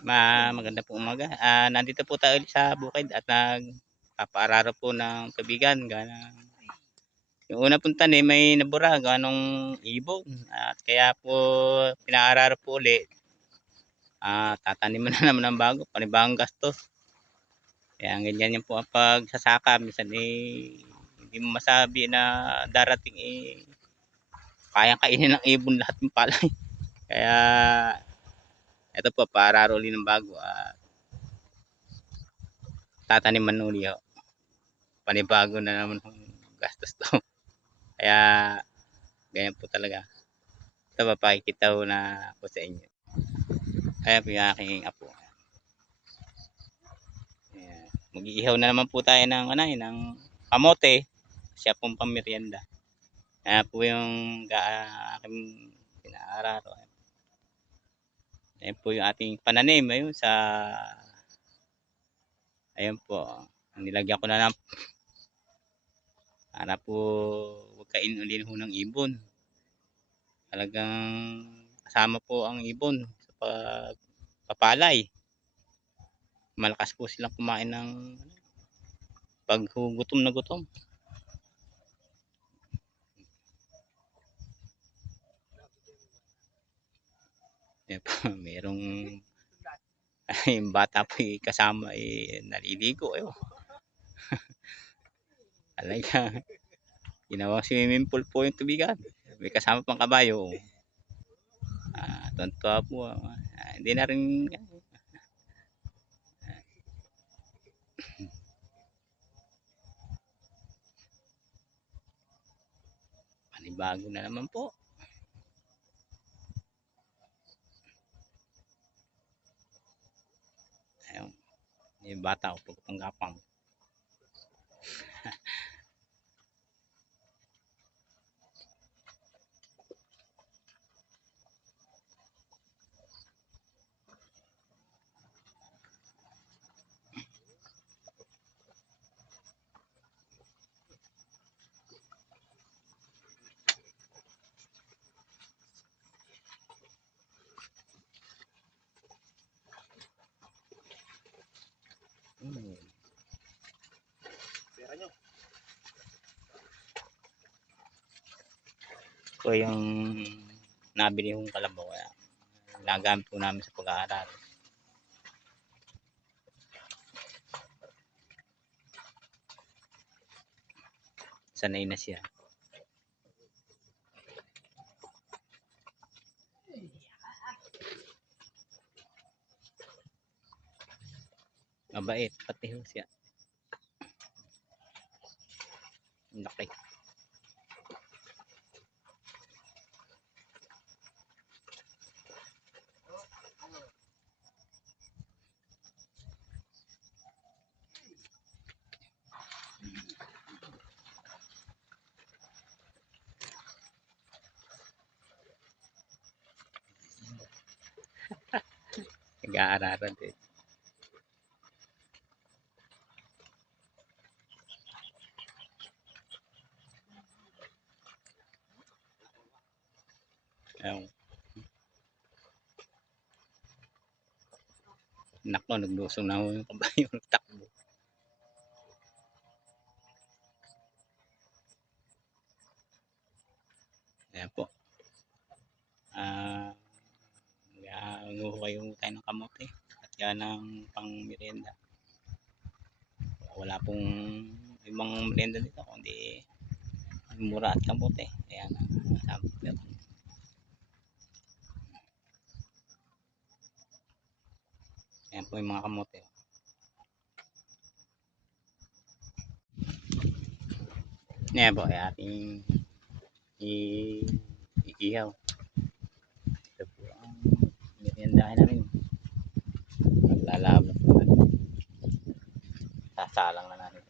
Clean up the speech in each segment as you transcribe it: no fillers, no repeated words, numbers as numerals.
Maganda pong umaga. Nandito po tayo ulit sa bukid at nagpapaararo po ng tubigan. Yung una pong tanim may nabura gawa nung ibon. At kaya po pinaararo po ulit. Tataniman na naman ng bago, panibagong gastos. Kaya ganyan yan po ang pagsasaka. Minsan hindi mo masabi na darating kayang kainin ng ibon lahat ng palay. Kaya ito po, paararo ulit ng bago. Tataniman uli ho. Panibago na naman ang gastos to. Kaya ganyan po talaga. Ito papakikita ko na po sa inyo. Ayan po yung aking apo. Ayan. Mag-iihaw na naman po tayo ng, ng kamote. Siya pong pamerienda. Ayan po yung aking pinaararo. Ayan po yung ating pananim. Ayun po. Nilagyan ko na lang para po huwag kainin ulit ho ng ibon. Talagang kasama po ang ibon sa pagpapalay. Malakas po silang kumain ng pag gutom na gutom. Yan po, merong yung bata po kasama naliligo. Talaga, ginawang swimming pool po yung tubigan. May kasama pang kabayo. Tonto po. Hindi na rin panibago na naman po. Ayun, yung bata ko pagpanggapang. Ito yung nabili kong kalabaw. Nagamit po namin sa pag-aaral. Sanay na siya. Mabait, pati ho siya. Laki. Nag-aararan din. Ayun. Nako, naglusong na ho yung kabayo. Takbo. Ayan po. Nguhukay tayo ng kamote. At yan ang pang merienda. Wala pong ibang merienda dito kundi mura at kamote. Ayan ang ayan po yung mga kamote. Ayan po ay ating iihaw. Ito po ang meriendahin namin. Maglalaban po natin. Sasalang na natin.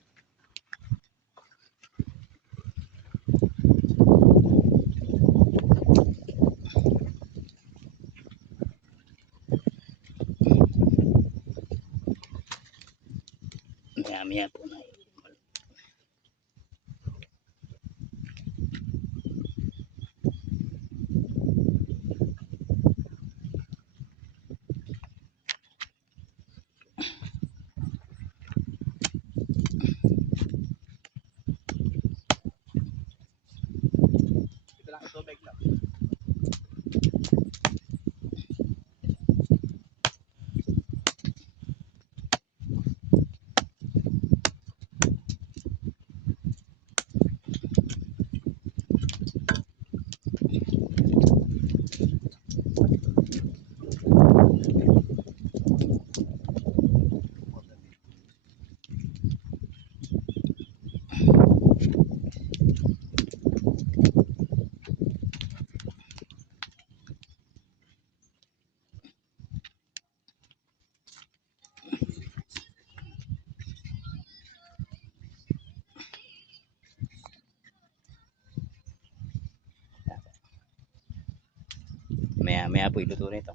Maya po na mamaya po iluto nito.